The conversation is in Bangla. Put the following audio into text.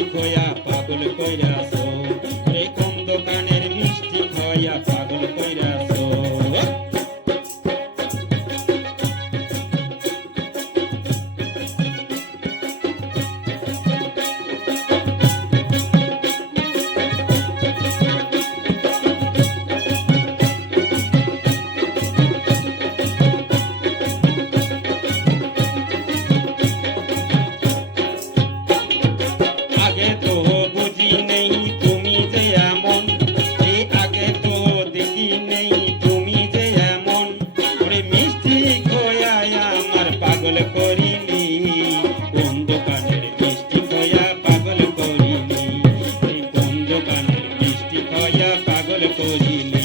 মিষ্টি খোয়া পাগল কইরাছো, রে কোন দোকানের মিষ্টি খোয়া পাগল কইরাছো। আগে তো বুঝি নেই তুমি যে এমন, এই আগে তো দেখি নেই তুমি যে এমন, ওরে মিষ্টি খোয়া আমার পাগল করিনি, কোন দোকানের মিষ্টি খোয়া পাগল করিনি, এই কোন দোকানের মিষ্টি খোয়া পাগল করিনি।